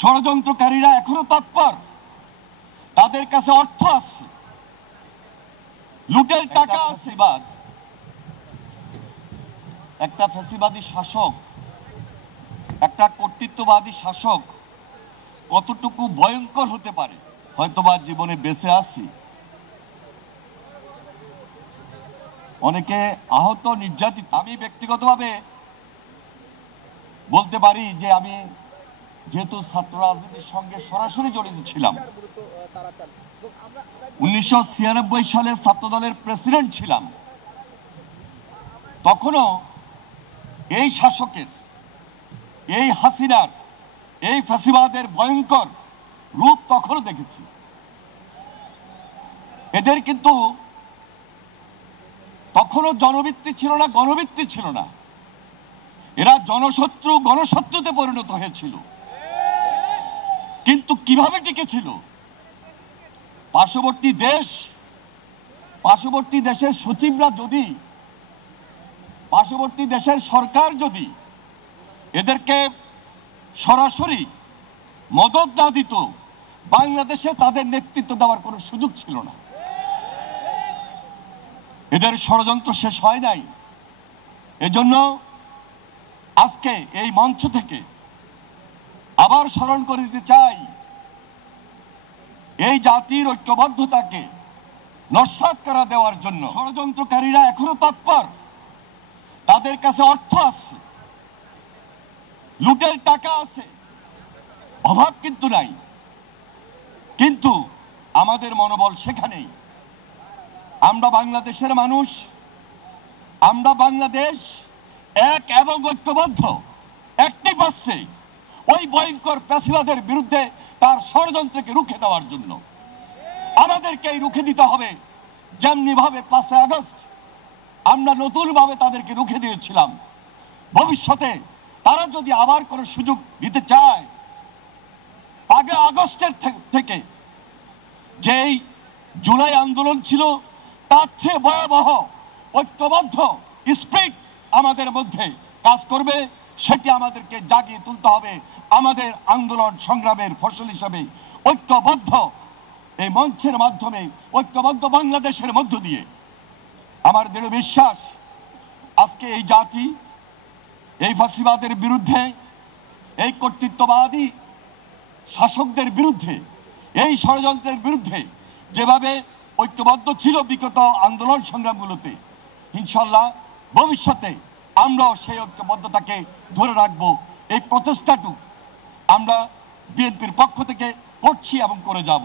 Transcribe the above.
ষড়যন্ত্রকারীরা এখনো তৎপর, তাদের কাছে অর্থ আছে, লুটের টাকা আছে। একটা ফ্যাসিবাদী শাসক, একটা কর্তৃত্ববাদী শাসক কতটুকু ভয়ঙ্কর হতে পারে হয়তোবা জীবনে বেঁচে আছি। অনেকে আহত, নির্যাতিত। আমি ব্যক্তিগতভাবে বলতে পারি যে আমি যেহেতু ছাত্র রাজনীতির সঙ্গে সরাসরি জড়িত ছিলাম, 1996 সালে ছাত্রদলের প্রেসিডেন্ট ছিলাম, তখনও এই শাসকের, এই হাসিনার, এই ফ্যাসিবাদের ভয়ঙ্কর রূপ তখনও দেখেছি। এদের কিন্তু তখনও জনভিত্তি ছিল না, গণভিত্তি ছিল না। এরা জনশত্রু গণশত্রুতে পরিণত হয়েছিল। কিন্তু কিভাবে টিকেছিল? পার্শ্ববর্তী দেশের সচিবরা যদি, পার্শ্ববর্তী দেশের সরকার যদি এদেরকে সরাসরি মদদ না দিত, বাংলাদেশে তাদের নেতৃত্ব দেওয়ার কোনো সুযোগ ছিল না। এদের ষড়যন্ত্র শেষ হয় নাই। এজন্য আজকে এই মঞ্চ থেকে আবার স্মরণ করে দিতে চাই, এই জাতির ঐক্যবদ্ধতাকে নস্যাৎ করা দেওয়ার জন্য ষড়যন্ত্রকারীরা এখনো তৎপর, তাদের কাছে অর্থ আছে, লুটের টাকা আছে, অভাব কিন্তু নাই। কিন্তু আমাদের মনোবল সেখানেই। আমরা বাংলাদেশের মানুষ, আমরা বাংলাদেশ এক এবং ঐক্যবদ্ধ, একটি পাশে ওই ভয়ঙ্কর ফ্যাসিবাদের বিরুদ্ধে তার ষড়যন্ত্রকে রুখে দেওয়ার জন্য আমাদেরকেই রুখে দিতে হবে। যেমনি ভাবে 5 আগস্ট আমরা নতুন ভাবে তাদেরকে রুখে দিয়েছিলাম, ভবিষ্যতে তারা যদি আবার কোনো সুযোগ দিতে চায়, আগে আগস্টের থেকে যেই জুলাই আন্দোলন ছিল তার চেয়ে ভয়াবহ ঐক্যবদ্ধ স্পিরিট আমাদের মধ্যে কাজ করবে। সেটি আমাদেরকে জাগিয়ে তুলতে হবে। আমাদের আন্দোলন সংগ্রামের ফসল হিসাবে ঐক্যবদ্ধ এই মঞ্চের মাধ্যমে, ঐক্যবদ্ধ বাংলাদেশের মধ্য দিয়ে আমার দৃঢ় বিশ্বাস আজকে এই জাতি এই ফ্যাসিবাদের বিরুদ্ধে, এই কর্তৃত্ববাদী শাসকদের বিরুদ্ধে, এই ষড়যন্ত্রের বিরুদ্ধে যেভাবে ঐক্যবদ্ধ ছিল বিগত আন্দোলন সংগ্রামগুলোতে, ইনশাল্লাহ ভবিষ্যতে আমরাও সেই ঐক্যবদ্ধতাকে ধরে রাখবো। এই প্রচেষ্টাটুকু আমরা বিএনপির পক্ষ থেকে করছি এবং করে যাব।